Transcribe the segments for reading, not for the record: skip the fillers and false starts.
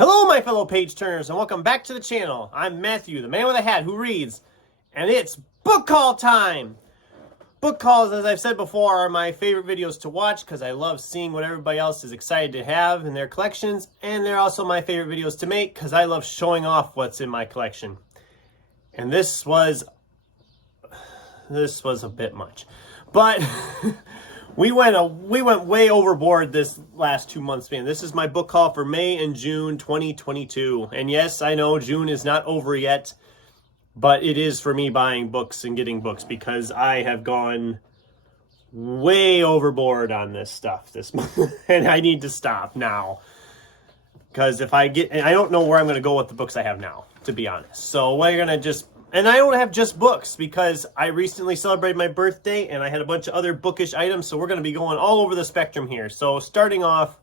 Hello, my fellow page turners, and welcome back to the channel. I'm Matthew, the man with a hat who reads, and it's book haul time. Book hauls, as I've said before, are my favorite videos to watch because I love seeing what everybody else is excited to have in their collections, and they're also my favorite videos to make because I love showing off what's in my collection. And this was a bit much, but we went way overboard this last 2 months, man. This is my book haul for May and June 2022. And yes, I know June is not over yet, but it is for me buying books and getting books because I have gone way overboard on this stuff this month. And I need to stop now. Because I don't know where I'm going to go with the books I have now, to be honest. So we're going to just... And I don't have just books because I recently celebrated my birthday and I had a bunch of other bookish items. So we're going to be going all over the spectrum here. So starting off,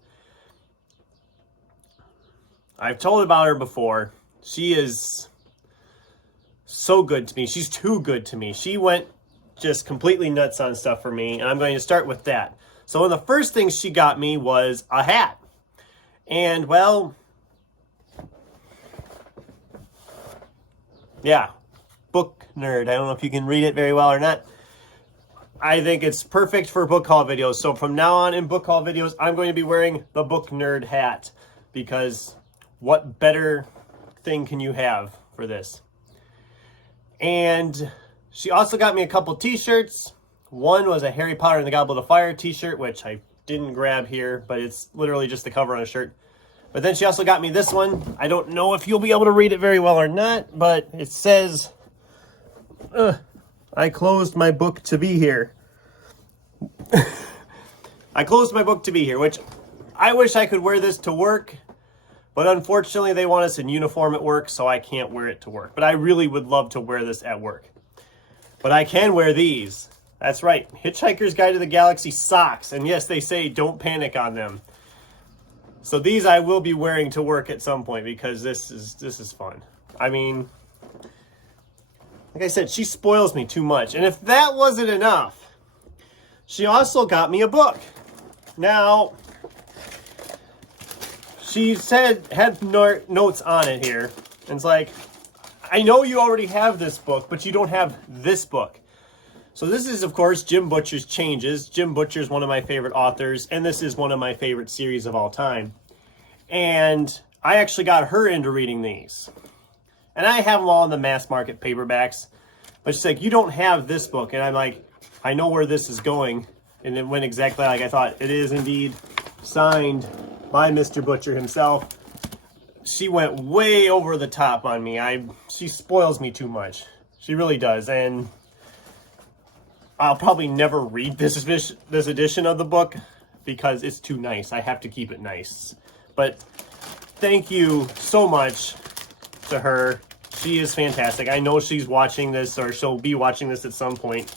I've told about her before. She is so good to me. She's too good to me. She went just completely nuts on stuff for me. And I'm going to start with that. So one of the first things she got me was a hat. And well, yeah. Book nerd. I don't know if you can read it very well or not. I think it's perfect for book haul videos. So from now on in book haul videos, I'm going to be wearing the book nerd hat because what better thing can you have for this? And she also got me a couple t-shirts. One was a Harry Potter and the Goblet of Fire t-shirt, which I didn't grab here, but it's literally just the cover on a shirt. But then she also got me this one. I don't know if you'll be able to read it very well or not, but it says... I closed my book to be here. I closed my book to be here, which I wish I could wear this to work, but unfortunately they want us in uniform at work, so I can't wear it to work. But I really would love to wear this at work. But I can wear these. That's right, Hitchhiker's Guide to the Galaxy socks. And yes, they say don't panic on them. So these I will be wearing to work at some point because this is fun. I mean... Like I said, she spoils me too much. And if that wasn't enough, she also got me a book. Now, she had notes on it here. And it's like, I know you already have this book, but you don't have this book. So this is, of course, Jim Butcher's Changes. Jim Butcher is one of my favorite authors, and this is one of my favorite series of all time. And I actually got her into reading these. And I have them all in the mass market paperbacks. But she's like, you don't have this book. And I'm like, I know where this is going. And it went exactly like I thought. It is indeed signed by Mr. Butcher himself. She went way over the top on me. She spoils me too much. She really does. And I'll probably never read this edition of the book because it's too nice. I have to keep it nice. But thank you so much to her. She is fantastic. I know she's watching this, or she'll be watching this at some point.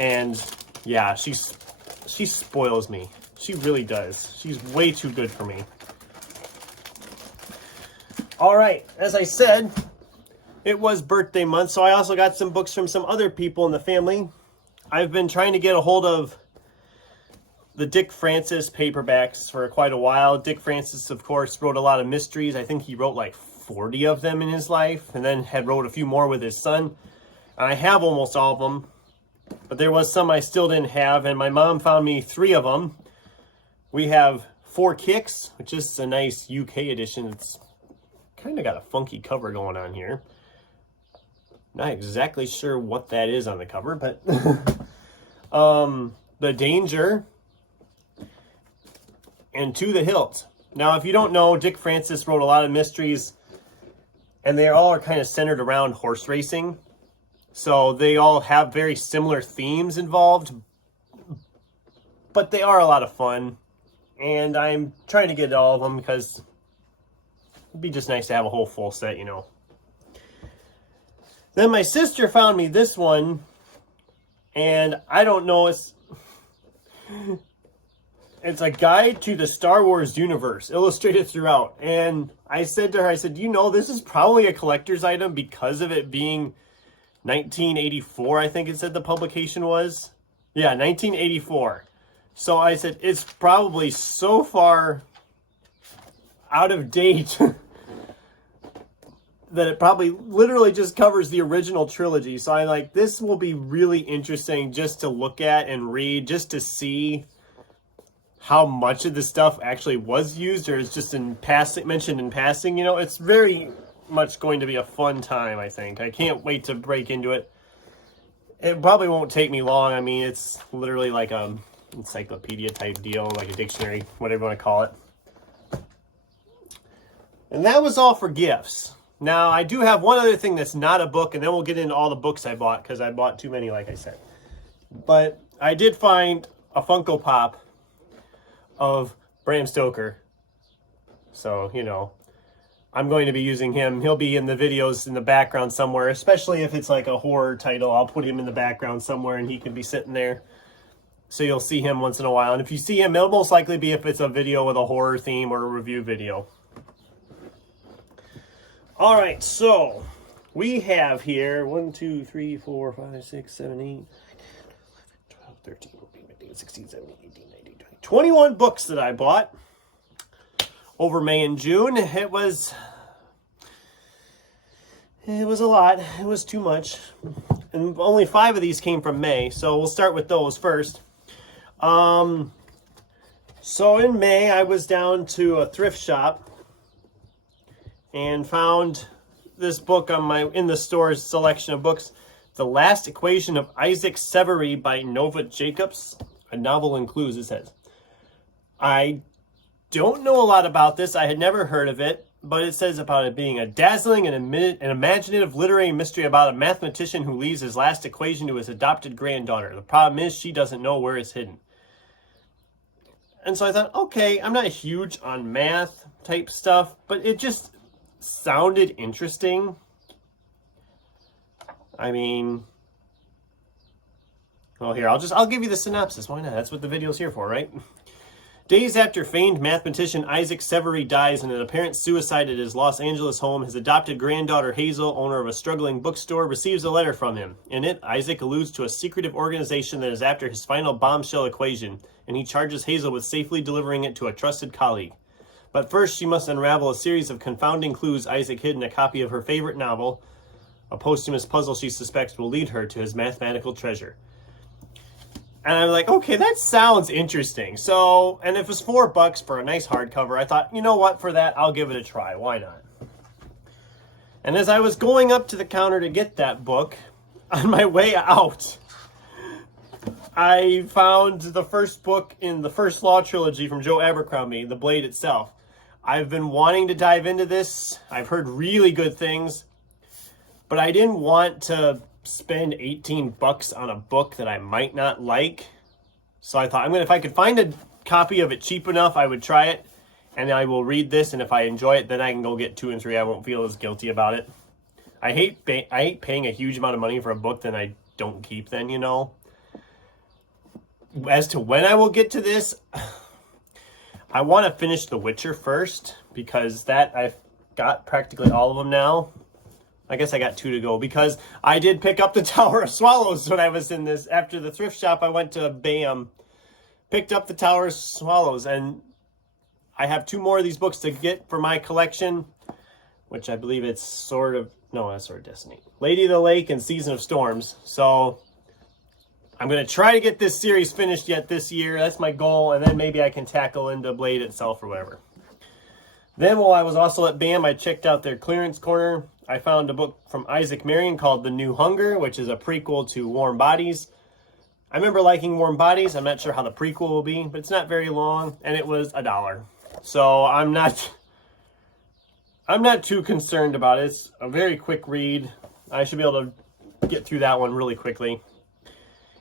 And yeah, she spoils me. She really does. She's way too good for me. All right, as I said, it was birthday month, so I also got some books from some other people in the family. I've been trying to get a hold of the Dick Francis paperbacks for quite a while. Dick Francis, of course, wrote a lot of mysteries. I think he wrote like 40 of them in his life, and then had wrote a few more with his son. And I have almost all of them, but there was some I still didn't have, and my mom found me 3 of them. We have 4 Kicks, which is a nice UK edition. It's kind of got a funky cover going on here. Not exactly sure what that is on the cover, but The Danger and To the Hilt. Now, if you don't know, Dick Francis wrote a lot of mysteries, and they all are kind of centered around horse racing. So they all have very similar themes involved, but they are a lot of fun. And I'm trying to get all of them because it'd be just nice to have a whole full set, you know. Then my sister found me this one, and I don't know, it's a guide to the Star Wars universe, illustrated throughout. And I said to her, I said, you know, this is probably a collector's item because of it being 1984, I think it said the publication was. Yeah, 1984. So I said, it's probably so far out of date that it probably literally just covers the original trilogy. So I like, this will be really interesting just to look at and read, just to see how much of the stuff actually was used or is just in passing, mentioned in passing. You know, it's very much going to be a fun time, I think. I can't wait to break into it. It probably won't take me long. I mean, it's literally like a encyclopedia type deal, like a dictionary, whatever you want to call it. And that was all for gifts. Now, I do have one other thing that's not a book, and then we'll get into all the books I bought, because I bought too many, like I said. But I did find a Funko Pop of Bram Stoker. So, you know, I'm going to be using him. He'll be in the videos in the background somewhere, especially if it's like a horror title. I'll put him in the background somewhere, and he can be sitting there. So you'll see him once in a while. And if you see him, it'll most likely be if it's a video with a horror theme or a review video. All right, so we have here 1, 2, 3, 4, 5, 6, 7, 8, 12, 13, 14, 15, 16, 17, 18, 19, 20, 21 books that I bought over May and June. It was a lot. It was too much. And only 5 of these came from May, so we'll start with those first. So in May, I was down to a thrift shop and found this book on in the store's selection of books, The Last Equation of Isaac Severy by Nova Jacobs, a novel in clues, it says. I don't know a lot about this. I had never heard of it, but it says about it being a dazzling and imaginative literary mystery about a mathematician who leaves his last equation to his adopted granddaughter. The problem is she doesn't know where it's hidden. And so I thought, okay, I'm not huge on math type stuff, but it just sounded interesting. I mean, well, here, I'll give you the synopsis. Why not? That's what the video's here for, right? Days after famed mathematician Isaac Severy dies in an apparent suicide at his Los Angeles home, his adopted granddaughter Hazel, owner of a struggling bookstore, receives a letter from him. In it, Isaac alludes to a secretive organization that is after his final bombshell equation, and he charges Hazel with safely delivering it to a trusted colleague. But first, she must unravel a series of confounding clues Isaac hid in a copy of her favorite novel. A posthumous puzzle she suspects will lead her to his mathematical treasure. And I'm like, okay, that sounds interesting. So, and if it was $4 for a nice hardcover, I thought, you know what, for that, I'll give it a try. Why not? And as I was going up to the counter to get that book, on my way out, I found the first book in the First Law trilogy from Joe Abercrombie, The Blade Itself. I've been wanting to dive into this. I've heard really good things, but I didn't want to spend $18 on a book that I might not like. So I thought, if I could find a copy of it cheap enough, I would try it, and I will read this, and if I enjoy it, then I can go get 2 and 3. I won't feel as guilty about it. I hate paying a huge amount of money for a book that I don't keep then, you know. As to when I will get to this, I want to finish The Witcher first, because that I've got practically all of them now. I guess I got 2 to go, because I did pick up the Tower of Swallows when I was in this. After the thrift shop, I went to BAM, picked up the Tower of Swallows, and I have 2 more of these books to get for my collection, which I believe it's that's Sword of Destiny, Lady of the Lake, and Season of Storms. So I'm going to try to get this series finished yet this year. That's my goal, and then maybe I can tackle into Blade itself or whatever. Then while I was also at BAM, I checked out their clearance corner. I found a book from Isaac Marion called The New Hunger, which is a prequel to Warm Bodies. I remember liking Warm Bodies. I'm not sure how the prequel will be, but it's not very long, and it was $1. So I'm not too concerned about it. It's a very quick read. I should be able to get through that one really quickly.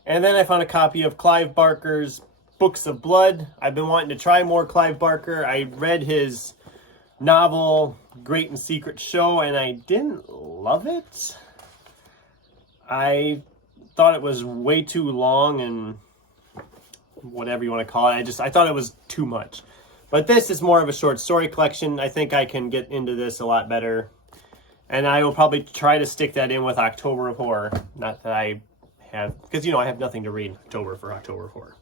And then I found a copy of Clive Barker's Books of Blood. I've been wanting to try more Clive Barker. I read his novel, Great and Secret Show, and I didn't love it. I thought it was way too long and whatever you want to call it. I thought it was too much. But this is more of a short story collection. I think I can get into this a lot better. And I will probably try to stick that in with October of Horror. Not that I have, because, you know, I have nothing to read in October for October of Horror.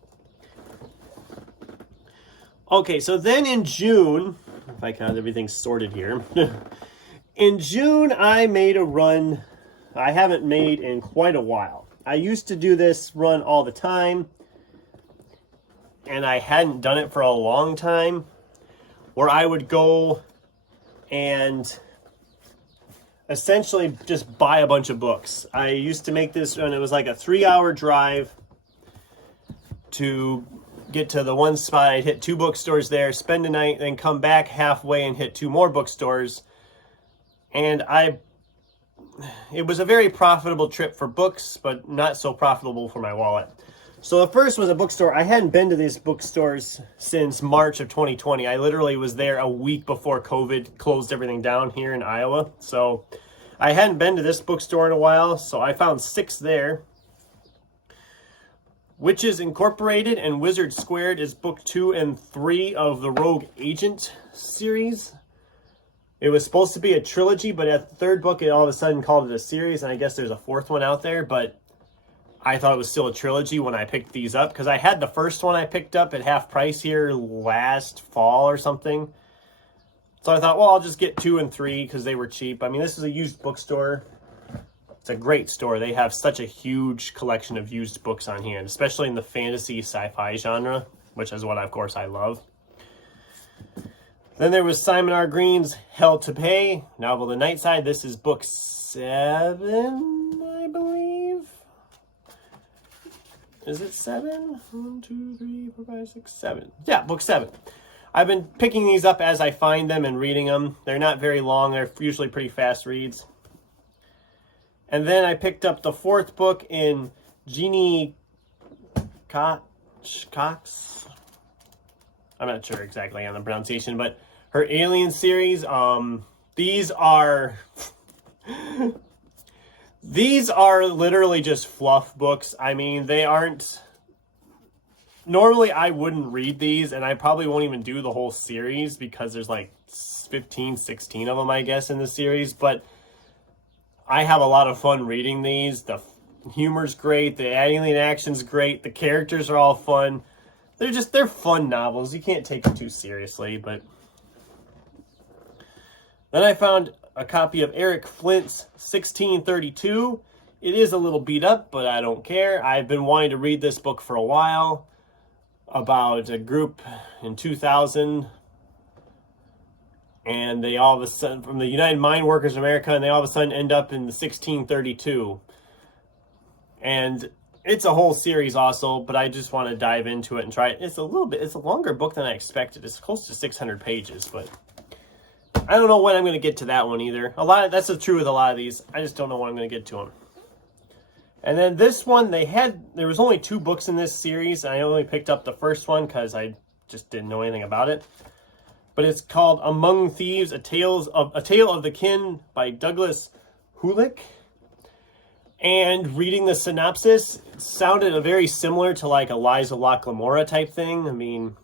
Okay, so then in June, if I got everything sorted here. In June, I made a run I haven't made in quite a while. I used to do this run all the time, and I hadn't done it for a long time, where I would go and essentially just buy a bunch of books. I used to make this, and it was like a 3-hour drive to get to the one spot. I'd hit 2 bookstores there, spend a night, then come back halfway and hit 2 more bookstores. And it was a very profitable trip for books, but not so profitable for my wallet. So the first was a bookstore. I hadn't been to these bookstores since March of 2020. I literally was there a week before COVID closed everything down here in Iowa. So I hadn't been to this bookstore in a while, so I found 6 there. Witches Incorporated and Wizard Squared is book 2 and 3 of the Rogue Agent series. It was supposed to be a trilogy, but at the 3rd book, it all of a sudden called it a series, and I guess there's a 4th one out there, but I thought it was still a trilogy when I picked these up, because I had the first one I picked up at half price here last fall or something. So I thought, well, I'll just get 2 and 3 because they were cheap. I mean, this is a used bookstore. It's a great store. They have such a huge collection of used books on hand, especially in the fantasy sci-fi genre, which is what, of course, I love. Then there was Simon R. Green's Hell to Pay, novel The Night Side. This is book 7, I believe. Is it 7? 1, 2, 3, 4, 5, 6, 7. Yeah, book 7. I've been picking these up as I find them and reading them. They're not very long. They're usually pretty fast reads. And then I picked up the 4th book in Jeannie Cox. I'm not sure exactly on the pronunciation, but her Alien series. These are literally just fluff books. I mean, they aren't. Normally, I wouldn't read these, and I probably won't even do the whole series because there's like 15, 16 of them, I guess, in the series. But I have a lot of fun reading these. The humor's great. The alien action's great. The characters are all fun. They're fun novels. You can't take them too seriously, but then I found a copy of Eric Flint's 1632. It is a little beat up, but I don't care. I've been wanting to read this book for a while about a group in 2000, and they all of a sudden, from the United Mine Workers of America, and they all of a sudden end up in the 1632. And it's a whole series also, but I just want to dive into it and try it. It's a longer book than I expected. It's close to 600 pages, but I don't know when I'm going to get to that one either. That's the truth with a lot of these. I just don't know when I'm going to get to them. And then this one, there was only 2 books in this series, and I only picked up the first one because I just didn't know anything about it. But it's called Among Thieves, A Tale of the Kin by Douglas Hulick. And reading the synopsis, it sounded very similar to like Eliza Locklamora type thing. I mean,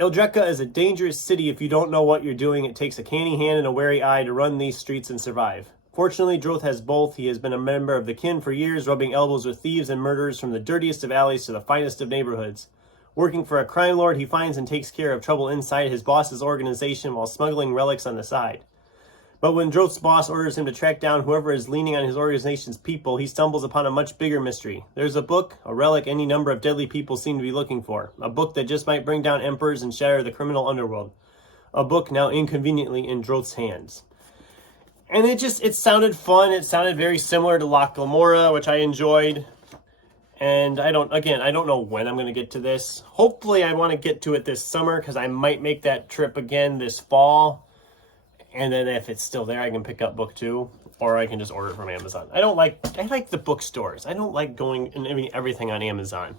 Ildreka is a dangerous city if you don't know what you're doing. It takes a canny hand and a wary eye to run these streets and survive. Fortunately, Droth has both. He has been a member of the kin for years, rubbing elbows with thieves and murderers from the dirtiest of alleys to the finest of neighborhoods. Working for a crime lord, he finds and takes care of trouble inside his boss's organization while smuggling relics on the side. But when Droth's boss orders him to track down whoever is leaning on his organization's people, he stumbles upon a much bigger mystery. There's a book, a relic any number of deadly people seem to be looking for. A book that just might bring down emperors and shatter the criminal underworld. A book now inconveniently in Droth's hands. And it sounded fun. It sounded very similar to Locklamora, which I enjoyed. And I don't know when I'm going to get to this. Hopefully I want to get to it this summer because I might make that trip again this fall. And then if it's still there, I can pick up book 2, or I can just order it from Amazon. I like the bookstores. I don't like going and everything on Amazon.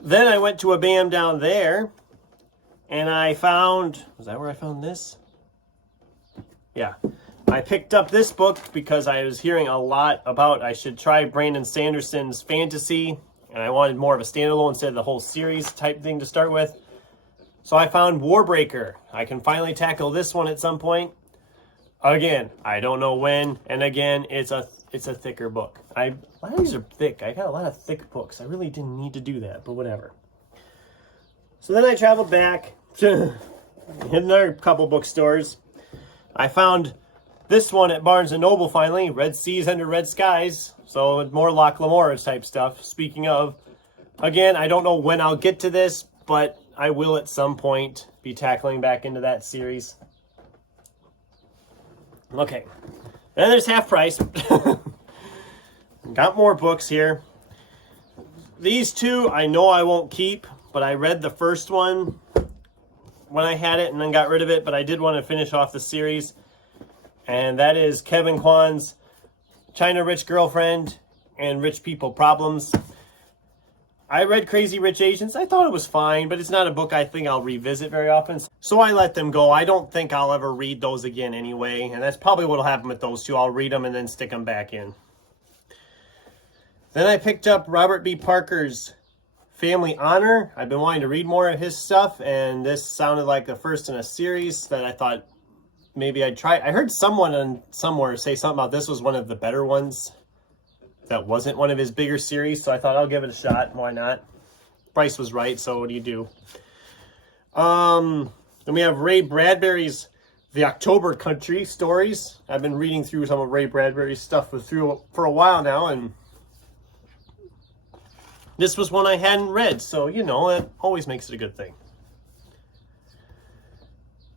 Then I went to a BAM down there, and I found, was that where I found this? Yeah. I picked up this book because I was hearing a lot about I should try Brandon Sanderson's fantasy, and I wanted more of a standalone instead of the whole series type thing to start with. So I found Warbreaker. I can finally tackle this one at some point. Again, I don't know when, and again, it's a thicker book. A lot of these are thick. I got a lot of thick books. I really didn't need to do that, but whatever. So then I traveled back in their couple bookstores. I found this one at Barnes & Noble finally, Red Seas Under Red Skies. So more Loch Lomora type stuff. Speaking of, again, I don't know when I'll get to this, but I will at some point be tackling back into that series. Okay, and there's Half Price. Got more books here. These two I know I won't keep, but I read the first one when I had it and then got rid of it, but I did want to finish off the series. And that is Kevin Kwan's China Rich Girlfriend and Rich People Problems. I read Crazy Rich Asians. I thought it was fine, but it's not a book I think I'll revisit very often. So I let them go. I don't think I'll ever read those again anyway. And that's probably what will happen with those two. I'll read them and then stick them back in. Then I picked up Robert B. Parker's Family Honor. I've been wanting to read more of his stuff, and this sounded like the first in a series that I thought maybe I'd try. I heard someone somewhere say something about this was one of the better ones. That wasn't one of his bigger series, so I thought I'll give it a shot. Why not? Price was right, so what do you do? Then we have Ray Bradbury's The October Country Stories. I've been reading through some of Ray Bradbury's stuff for a while now, and this was one I hadn't read, so, you know, that always makes it a good thing.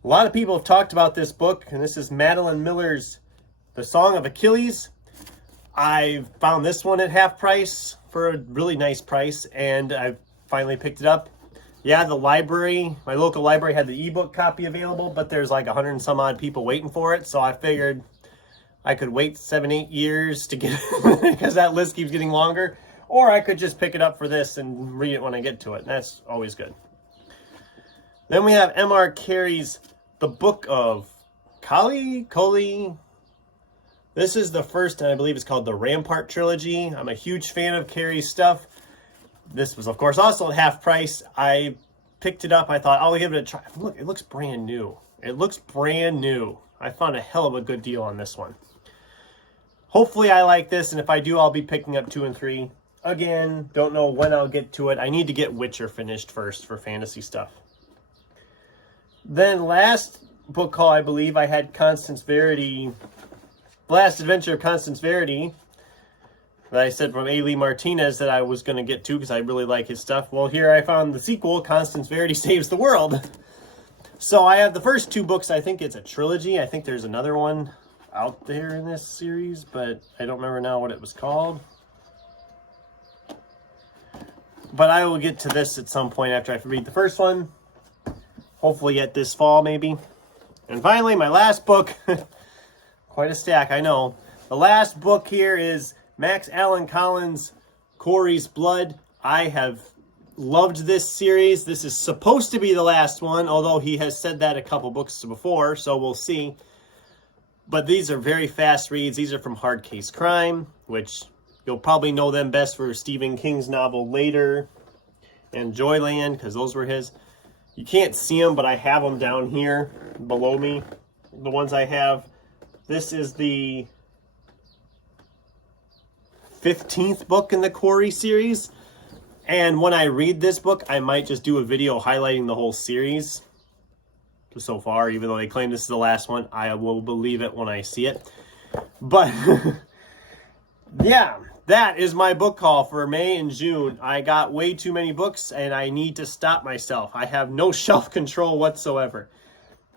A lot of people have talked about this book, and this is Madeline Miller's The Song of Achilles. I found this one at half price for a really nice price, and I finally picked it up. Yeah, the library, my local library had the ebook copy available, but there's like 100 and some odd people waiting for it, so I figured I could wait 7-8 years to get it because that list keeps getting longer, or I could just pick it up for this and read it when I get to it, and that's always good. Then we have M.R. Carey's The Book of Kali. This is the first, and I believe it's called the Rampart Trilogy. I'm a huge fan of Carey's stuff. This was, of course, also at half price. I picked it up. I thought, I'll give it a try. Look, it looks brand new. It looks brand new. I found a hell of a good deal on this one. Hopefully I like this, and if I do, I'll be picking up 2 and 3. Again, don't know when I'll get to it. I need to get Witcher finished first for fantasy stuff. Then last book haul, I believe, I had Constance Verity, The Last Adventure of Constance Verity, that I said from A. Lee Martinez that I was going to get to because I really like his stuff. Well, here I found the sequel, Constance Verity Saves the World. So I have the first 2 books. I think it's a trilogy. I think there's another one out there in this series, but I don't remember now what it was called. But I will get to this at some point after I read the first one. Hopefully yet this fall, maybe. And finally, my last book. Quite a stack, I know. The last book here is Max Allan Collins' Corey's Blood. I have loved this series. This is supposed to be the last one, although he has said that a couple books before, so we'll see. But these are very fast reads. These are from Hard Case Crime, which you'll probably know them best for Stephen King's novel Later and Joyland, because those were his. You can't see them, but I have them down here below me, the ones I have. This is the 15th book in the Corey series. And when I read this book, I might just do a video highlighting the whole series. So far, even though they claim this is the last one, I will believe it when I see it. But, yeah, that is my book haul for May and June. I got way too many books, and I need to stop myself. I have no shelf control whatsoever.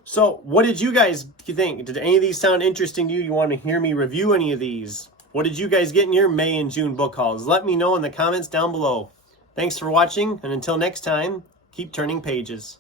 So, what did you guys think? Did any of these sound interesting to you? You want to hear me review any of these? What did you guys get in your May and June book hauls? Let me know in the comments down below. Thanks for watching, and until next time, keep turning pages.